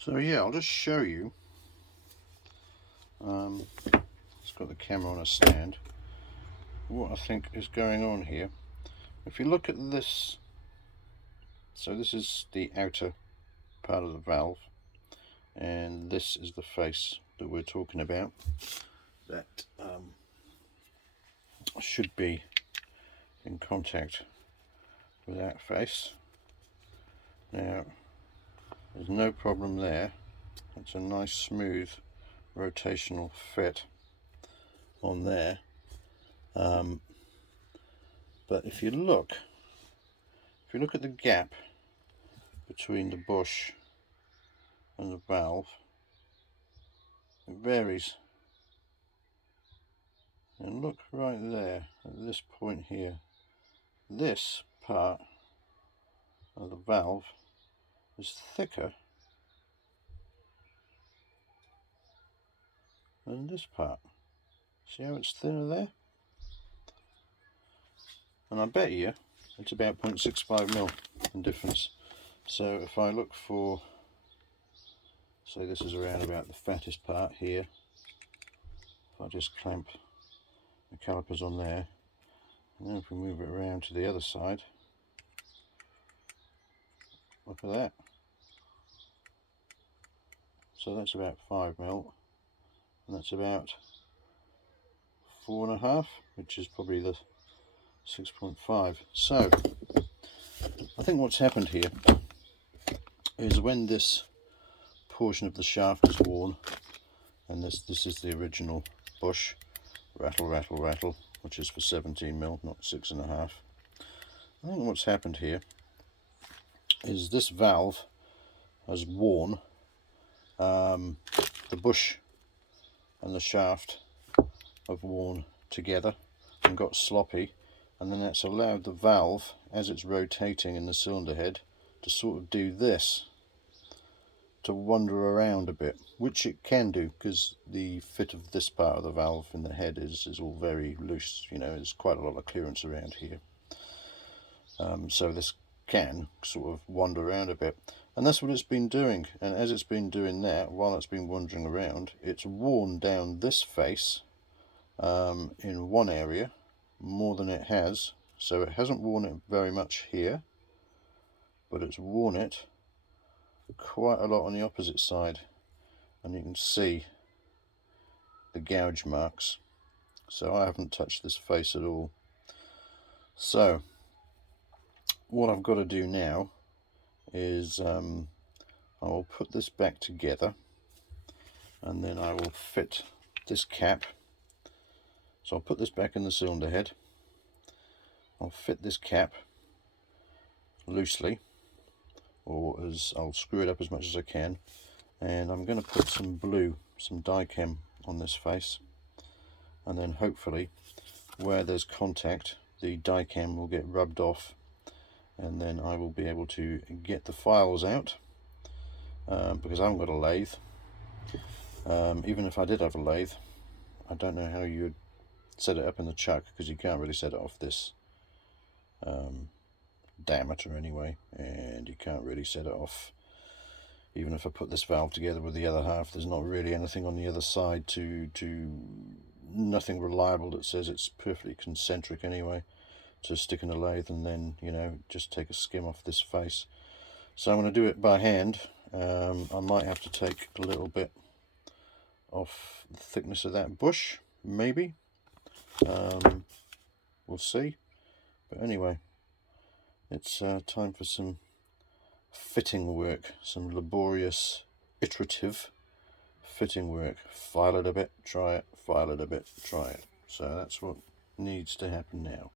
So yeah, I'll just show you. It's got the camera on a stand. What I think is going on here. If you look at this, so this is the outer part of the valve, and this is the face that we're talking about. That should be in contact with that face. Now, there's no problem there. It's a nice smooth rotational fit on there. But if you look at the gap between the bush and the valve, it varies. And look right there at this point here. This part of the valve is thicker than this part. See how it's thinner there? And I bet you it's about 0.65 mil in difference. So if I look for, say this is around about the fattest part here, if I just clamp the calipers on there, and then if we move it around to the other side, look at that. So that's about 5 mil, and that's about 4.5, which is probably the 6.5. So I think what's happened here is when this portion of the shaft is worn, and this is the original bush, rattle rattle rattle, which is for 17 mil, not 6.5. I think what's happened here is this valve has worn, the bush and the shaft have worn together and got sloppy, and then that's allowed the valve, as it's rotating in the cylinder head, to sort of do this, to wander around a bit, which it can do because the fit of this part of the valve in the head is all very loose. You know, there's quite a lot of clearance around here, so this can sort of wander around a bit, and that's what it's been doing. And as it's been doing that, while it's been wandering around, it's worn down this face in one area more than it has. So it hasn't worn it very much here, but it's worn it quite a lot on the opposite side, and you can see the gouge marks. So I haven't touched this face at all. So what I've got to do now is I will put this back together, and then I will fit this cap. So I'll put this back in the cylinder head, I'll fit this cap loosely, or as I'll screw it up as much as I can, and I'm going to put some blue, some dicam on this face, and then hopefully where there's contact the dicam will get rubbed off, and then I will be able to get the files out, because I haven't got a lathe. Even if I did have a lathe, I don't know how you'd set it up in the chuck, because you can't really set it off this diameter anyway, and you can't really set it off. Even if I put this valve together with the other half, there's not really anything on the other side nothing reliable that says it's perfectly concentric anyway, to stick in a lathe and then, you know, just take a skim off this face. So I'm going to do it by hand. I might have to take a little bit off the thickness of that bush, maybe. We'll see. But anyway, it's time for some fitting work, some laborious, iterative fitting work. File it a bit, try it, file it a bit, try it. So that's what needs to happen now.